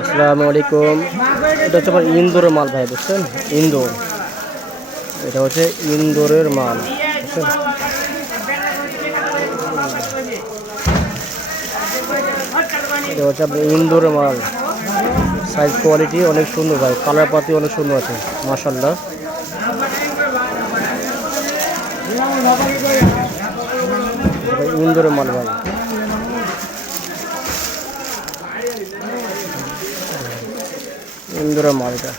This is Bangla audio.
আসসালামু আলাইকুম। এটা হচ্ছে আমার ইন্দোরের মাল ভাই, বুঝছেন? ইন্দোর, এটা হচ্ছে ইন্দোরের মাল, বুঝছেন? এটা হচ্ছে আপনার ইন্দোরের মাল। সাইজ কোয়ালিটি অনেক সুন্দর ভাই, কালার পাতি অনেক সুন্দর আছে মাশাআল্লাহ। ইন্দোরের মাল ভাই, ইন্দোরের মাল এটা।